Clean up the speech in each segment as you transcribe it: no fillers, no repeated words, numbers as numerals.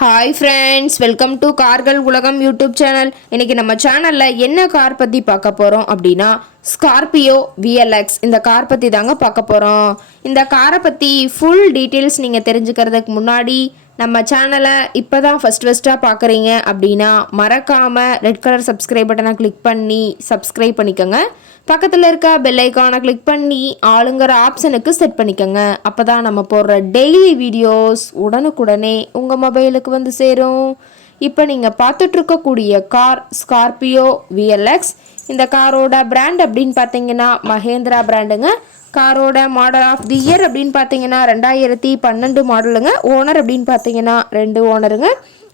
Hi friends, welcome to கார்கள் உலகம் YouTube channel. இன்றைக்கி நம்ம சேனலில் என்ன கார் பற்றி பார்க்க போகிறோம் அப்படின்னா ஸ்கார்பியோ விஎல்எக்ஸ் இந்த கார் பற்றி தாங்க பார்க்க போகிறோம். இந்த காரை பற்றி ஃபுல் டீட்டெயில்ஸ் நீங்கள் தெரிஞ்சுக்கிறதுக்கு முன்னாடி நம்ம சேனலை இப்போ தான் ஃபஸ்ட்டாக பார்க்குறீங்க அப்படின்னா மறக்காமல் ரெட் கலர் சப்ஸ்கிரைப் பட்டனை கிளிக் பண்ணி சப்ஸ்கிரைப் பண்ணிக்கோங்க. பக்கத்தில் இருக்க பெல் ஐக்கானை கிளிக் பண்ணி ஆளுங்கிற ஆப்ஷனுக்கு செட் பண்ணிக்கோங்க. அப்போ தான் நம்ம போடுற டெய்லி வீடியோஸ் உடனுக்குடனே உங்கள் மொபைலுக்கு வந்து சேரும். இப்போ நீங்கள் பார்த்துட்ருக்கக்கூடிய கார் ஸ்கார்பியோ விஎல்எக்ஸ். இந்த காரோட பிராண்ட் அப்படின்னு பார்த்தீங்கன்னா மஹேந்திரா பிராண்டுங்க. காரோட மாடல் ஆஃப் தி இயர் அப்படின்னு பார்த்தீங்கன்னா 2012 மாடலுங்க. ஓனர் அப்படின்னு பார்த்தீங்கன்னா 2 ஓனருங்க.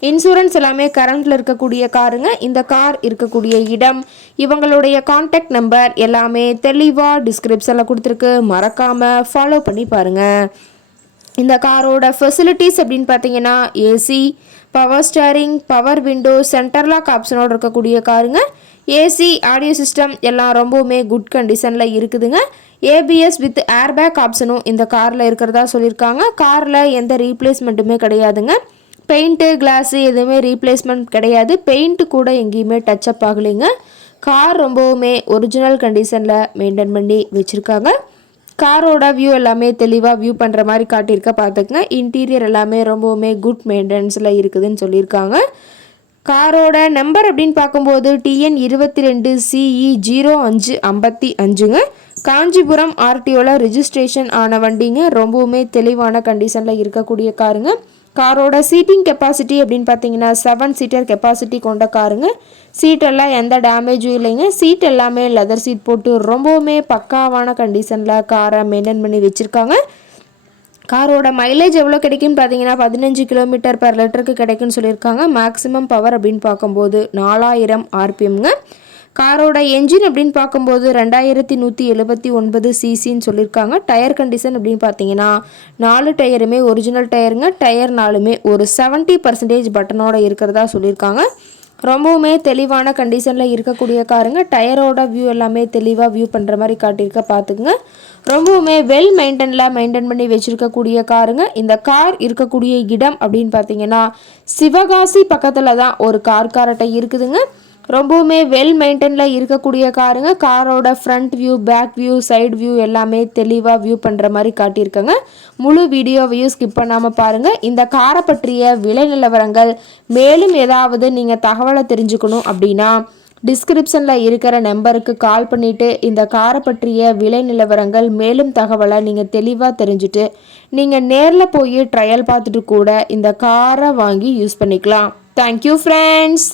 இன்சூரன்ஸ் எல்லாமே கரண்டில் இருக்கக்கூடிய காருங்க. இந்த கார் இருக்கக்கூடிய இடம், இவங்களுடைய கான்டாக்ட் நம்பர் எல்லாமே தெளிவாக டிஸ்கிரிப்ஷனில் கொடுத்துருக்கு. மறக்காமல் ஃபாலோ பண்ணி பாருங்கள். இந்த காரோட ஃபெசிலிட்டிஸ் அப்படின்னு பார்த்தீங்கன்னா AC, power steering, power window, center lock ஆப்ஷனோடு இருக்கக்கூடிய காருங்க. ஏசி, ஆடியோ சிஸ்டம் எல்லாம் ரொம்பவுமே குட் கண்டிஷனில் இருக்குதுங்க. ஏபிஎஸ் வித் ஏர்பேக் ஆப்ஷனும் இந்த காரில் இருக்கிறதா சொல்லியிருக்காங்க. காரில் எந்த ரீப்ளேஸ்மெண்ட்டுமே கிடையாதுங்க. பெயிண்ட்டு, கிளாஸு எதுவுமே ரீப்ளேஸ்மெண்ட் கிடையாது. பெயிண்ட்டு கூட எங்கேயுமே டச்சப் ஆகலைங்க. கார் ரொம்பவுமே ஒரிஜினல் கண்டிஷனில் மெயின்டைன் பண்ணி வச்சுருக்காங்க. காரோட வியூ எல்லாமே தெளிவாக வியூ பண்ணுற மாதிரி காட்டியிருக்க பார்த்துக்குங்க. இன்டீரியர் எல்லாமே ரொம்பவுமே குட் மெயின்டெனன்ஸில் இருக்குதுன்னு சொல்லியிருக்காங்க. காரோட நம்பர் அப்படின்னு பார்க்கும்போது TN 22 CE 0555ங்க. காஞ்சிபுரம் ஆர்டிஓவில் ரிஜிஸ்ட்ரேஷன் ஆன வண்டிங்க. ரொம்பவுமே தெளிவான கண்டிஷனில் இருக்கக்கூடிய காருங்க. காரோட சீட்டிங் கெப்பாசிட்டி அப்படின்னு பார்த்தீங்கன்னா 7 சீட்டர் கெப்பாசிட்டி கொண்ட காருங்க. சீட்டெல்லாம் எந்த டேமேஜும் இல்லைங்க. சீட் எல்லாமே லெதர் சீட் போட்டு ரொம்பவுமே பக்காவான கண்டிஷனில் காரை மெயின்டைன் பண்ணி வச்சுருக்காங்க. காரோட மைலேஜ் எவ்வளோ கிடைக்குன்னு பார்த்தீங்கன்னா 15 km/லிட்டருக்கு கிடைக்குன்னு சொல்லியிருக்காங்க. மேக்ஸிமம் பவர் அப்படின்னு பார்க்கும்போது 4000 RPMங்க. காரோட என்ஜின் அப்படின்னு பார்க்கும்போது 2179 சிசின்னு சொல்லியிருக்காங்க. டயர் கண்டிஷன் அப்படின்னு பார்த்தீங்கன்னா 4 டயருமே ஒரிஜினல் டயருங்க. டயர் 4மே ஒரு 70% பட்டனோட இருக்கிறதா சொல்லியிருக்காங்க. ரொம்பவுமே தெளிவான கண்டிஷனில் இருக்கக்கூடிய காருங்க. டயரோட வியூ எல்லாமே தெளிவாக வியூ பண்ணுற மாதிரி காட்டியிருக்க பார்த்துக்குங்க. ரொம்பவுமே வெல் மெயின்டைன் பண்ணி வச்சுருக்கக்கூடிய காருங்க. இந்த கார் இருக்கக்கூடிய இடம் அப்படின்னு பார்த்தீங்கன்னா சிவகாசி பக்கத்தில் தான் ஒரு காரட்டை இருக்குதுங்க. ரொம்பவுமே வெல் மெயின்டைனில் இருக்கக்கூடிய காருங்க. காரோட front view, back view, side view எல்லாமே தெளிவாக வியூ பண்ணுற மாதிரி காட்டியிருக்கங்க. முழு வீடியோவையும் ஸ்கிப் பண்ணாமல் பாருங்கள். இந்த காரை பற்றிய விலை நிலவரங்கள், மேலும் ஏதாவது நீங்கள் தகவலை தெரிஞ்சுக்கணும் அப்படின்னா டிஸ்கிரிப்ஷனில் இருக்கிற நம்பருக்கு கால் பண்ணிவிட்டு இந்த காரை பற்றிய விலை நிலவரங்கள், மேலும் தகவலை நீங்கள் தெளிவாக தெரிஞ்சுட்டு நீங்கள் நேரில் போய் ட்ரையல் பார்த்துட்டு கூட இந்த காரை வாங்கி யூஸ் பண்ணிக்கலாம். Thank you friends.